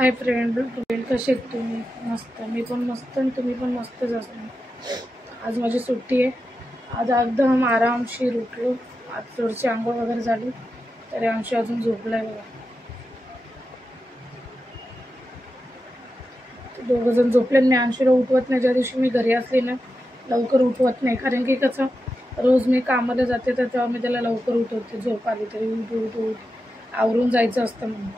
Hi friend, कसे आहेत तुम्ही? मस्त. मी पण मस्त आणि तुम्ही पण मस्तच असणार. आज माझी सुट्टी आहे. आज एकदम आरामशीर उठलो. आज थोडीशी आंघोळ वगैरे झाली तरी अंशू अजून झोपलाय बघा. दोघं जण झोपले. मी अंशूला उठवत नाही. ज्या दिवशी मी घरी असले ना लवकर उठवत नाही, कारण की कसं रोज मी कामाला जाते तर तेव्हा मी त्याला लवकर उठवते. झोप आली तरी उठ उठ उठ आवरून जायचं असतं म्हणून.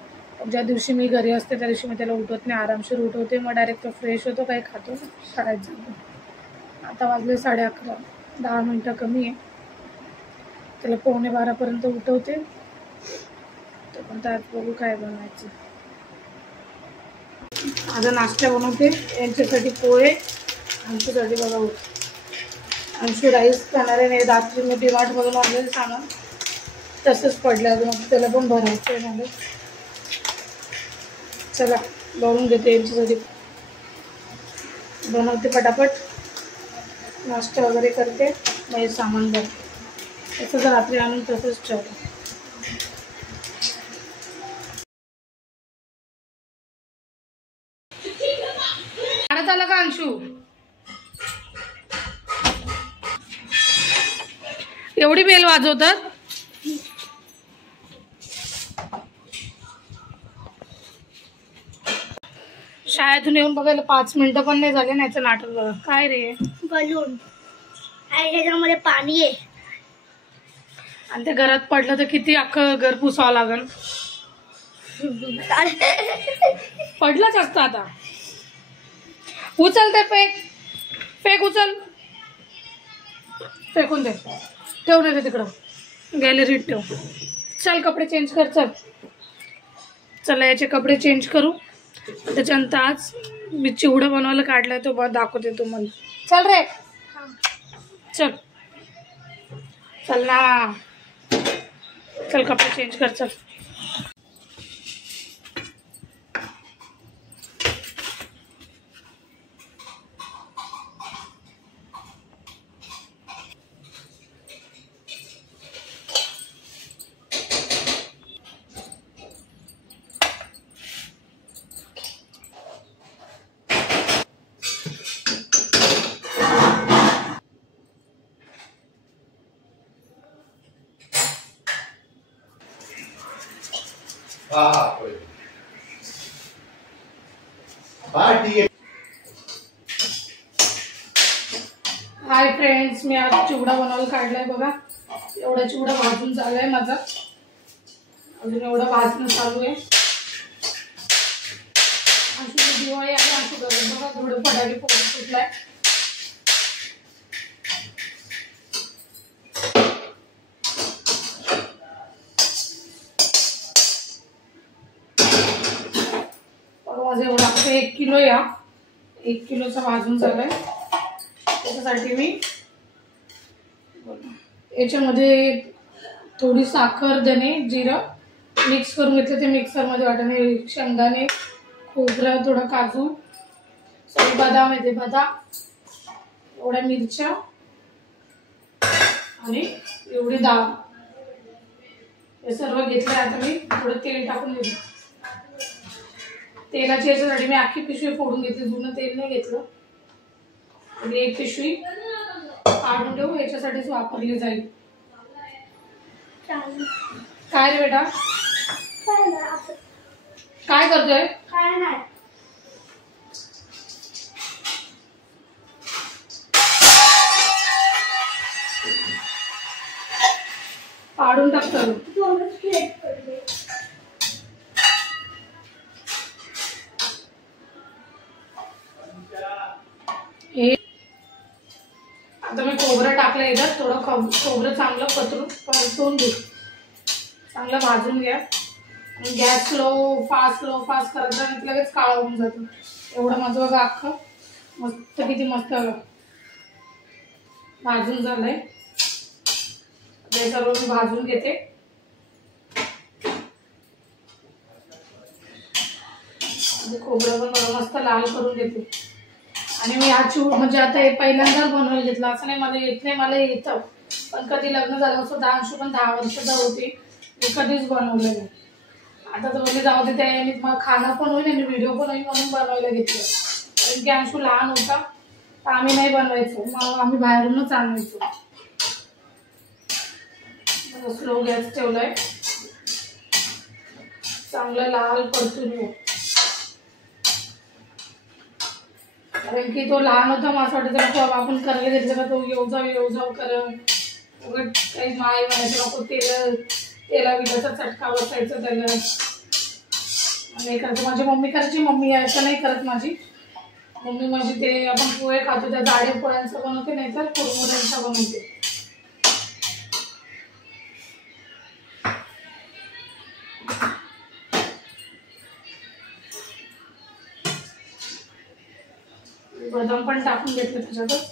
ज्या दिवशी मी घरी असते त्या दिवशी मी त्याला उठवत नाही, आरामशीर उठवते. मग डायरेक्ट तो फ्रेश होतो, काही खातो, शाळेत जातो. आता वाजले 11:30, 10 मिनटं कमी आहे. त्याला 11:45 उठवते. तर पण त्यात बघू काय बनवायचं. आता नाश्ता बनवते. यांच्यासाठी पोहे, आमच्यासाठी बघा अंशू राईस खाणारे नाही. रात्री मी DMartमधून आणलेलं सामान तसंच पडलं, अजून त्याला पण भरायचं आहे मला. चला बनवून घेते. यांच्यासाठी बनवते पटापट, नाश्ता वगैरे करते, मग हे सामान भरते. तसंच रात्री आणून तसंच ठेवते. परत आला का अंशू? एवढी बेल वाजवतात? शाळेतून येऊन बघायला 5 मिनिटं पण नाही झाले. नाहीचं नाटक बघा. काय रे? बलून आणि त्याच्यामध्ये पाणी आहे आणि ते घरात पडलं तर किती अख्खं घर पुसावं लागल. पडलंच असतं. आता उचल ते, फेक फेक, उचल, फेकून दे, ठेव नाही तिकडं, गॅलरीत ठेव. चल कपडे चेंज कर. चला याचे कपडे चेंज करू. त्याच्यानंतर आज मी चिवडा बनवायला काढलाय, तो दाखवते तुम्हाला. चल रे, चल चल ना, चल कपडे चेंज कर. चल हाय फ्रेंड्स, मी आज चिवडा बनवायला काढलाय बघा. एवढा चिवडा भाजून झालाय माझा, अजून एवढा भाजणं चालू आहे. अंशूची दिवाळी आहे. अंशू घरात बघा थोडं फटाके फोडून सुटलाय. माझं एवढा 1 किलो, या 1 किलोचा भाजून झालाय. त्याच्यासाठी मी याच्यामध्ये थोडी साखर, धने, जिरं मिक्स करून घेतलं. ते मिक्सरमध्ये वाटणे, शेंगदाणे, खोबरं, थोडं काजू, सगळे बदाम येते, बदाम, एवढ्या मिरच्या आणि एवढी डाळ, हे सर्व घेतलं. आता मी थोडं तेल टाकून घेते. तेलाची याच्यासाठी मी अख्खी पिशवी फोडून घेतली, जुनं तेल नाही घेतलं. आणि एक पिशवी काढून ठेवू, याच्यासाठीच वापरली जाईल. काय रे बेटा, काय करतोय? काय नाही, काढून टाकतो. आता मी खोबरं टाकलं याच्यात. थोडं खोबरं चांगलं परतून घेऊ, चांगलं भाजून घ्या. आणि गॅस स्लो फास्ट करायचं आणि लगेच काळा होऊन जातो. एवढं माझं बघा अख्खं मस्त, किती मस्त भाजून झालंय. हे सर्व मी भाजून घेते. खोबरं पण मस्त लाल करून घेते. आणि मी हा चिवडा म्हणजे आता हे पहिल्यांदाच बनवायला घेतला, असं नाही मला येत नाही, मला येतं. पण कधी लग्न झालं असं, अंशू पण 10 वर्षाचा होती, मी कधीच बनवलं नाही. आता तर म्हणजे जाऊ दे, त्याने मग खाणं पण होईल आणि व्हिडिओ पण होईल म्हणून बनवायला घेतलं. कारण की अंशू लहान होता तर आम्ही नाही बनवायचो, मग आम्ही बाहेरूनच आणायचो. स्लो गॅस ठेवलाय, चांगलं लाल परतून घेऊ. कारण की तो लहान होता, माझं वाटतं त्याला आपण करायला घेतलं का तो येऊ जाऊ करत काही माय म्हणायचं नको, तेला विलाचा चटका बसायचा त्याला. आणि करायचं माझी मम्मी करायची, मम्मी असं नाही करत माझी मम्मी. माझी ते आपण पोहे खातो त्या जाडे पोळ्यांचा बनवते, नाही तर कुरमुऱ्यांचा बनवते. बदाम पण टाकून घेतले त्याच्यातच.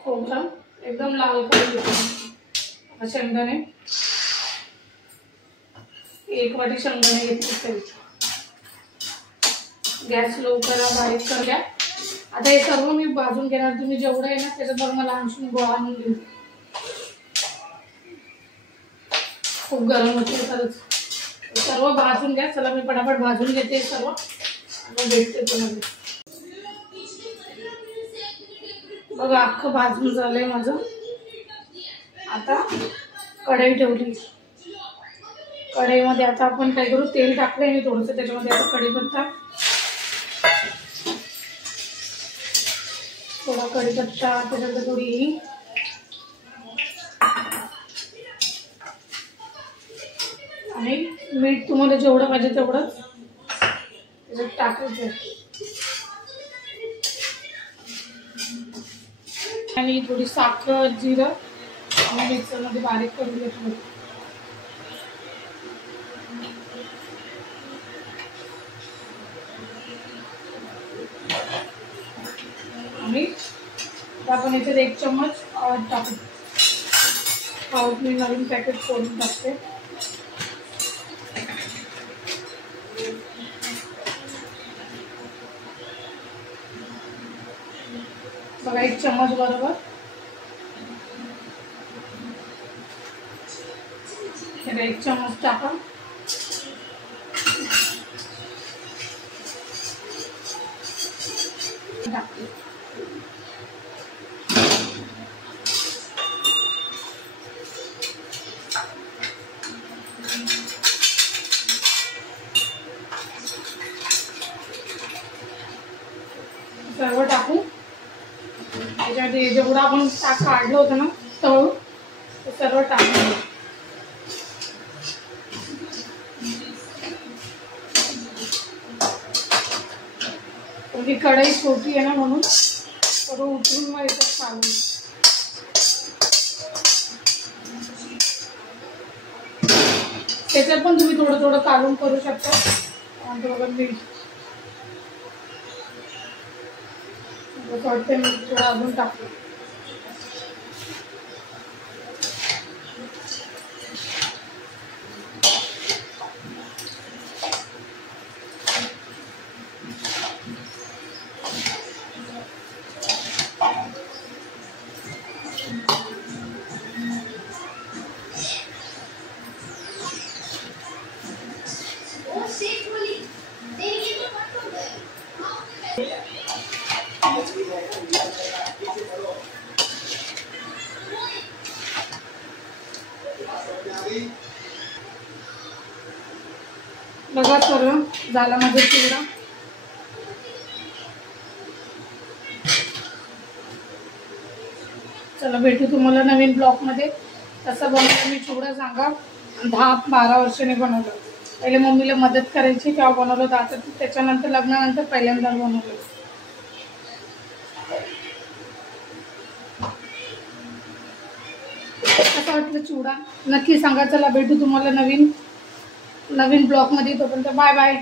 खोबरं एकदम लाल करून घेतलं. शेंगदाणे 1 वाटी शेंगदाणे घेतले. गॅस लो करा, बारीक करूया. आता हे सर्व मी भाजून घेणार. तुम्ही जेवढं आहे ना त्याच्यात मला आणखी गोळा आणून घेऊ. खूप गरम होते खरंच. सर्व भाजून घ्या. चला मी पटापट भाजून घेते सर्व आणि भेटते तुम्हाला. बघा अख्खं भाजून झालंय माझं. आता कढई ठेवली. कढईमध्ये आता आपण काय करू, तेल टाकलंय मी थोडंसं त्याच्यामध्ये. आता कढीपत्ता, थोडा कढीपत्ता, त्याच्यात थोडी हिंग, आणि मीठ तुम्हाला जेवढं पाहिजे तेवढं त्याच्यात टाकायचं. आणि थोडी साखर, जिरं आणि मिक्सरमध्ये बारीक करून घेतलं. आणि आपण याच्यात 1 चम्मच हळद टाकू. हळद मी नवीन पॅकेट फोडून टाकते. बघा 1 चम्मच बरोबर. त्याला 1 चम्मच टाका. सर्व टाकू. त्याच्यामध्ये जेवढं आपण काढलं होतं ना तळून ते सर्व टाकून. ही कढई छोटी आहे ना म्हणून सर्व उतरून मग याच्यात काढून. त्याच्यात पण तुम्ही थोडं थोडं काढून करू शकता. मीठ वाटते, मीठ थोडं अजून टाकलं. बघा सर्व झाला माझा चिवडा. चला भेटू तुम्हाला नवीन ब्लॉग मध्ये. कसं बनवलं मी चिवडा सांगा. 10-12 वर्षांनी बनवलं. पहिले मम्मीला मदत करायची तेव्हा बनवलं होतं. आता त्याच्यानंतर लग्नानंतर पहिल्यांदा बनवलं. कसं वाटलं चिवडा नक्की सांगा. चला भेटू तुम्हाला नवीन ब्लॉग मध्ये. तोपर्यंत बाय बाय.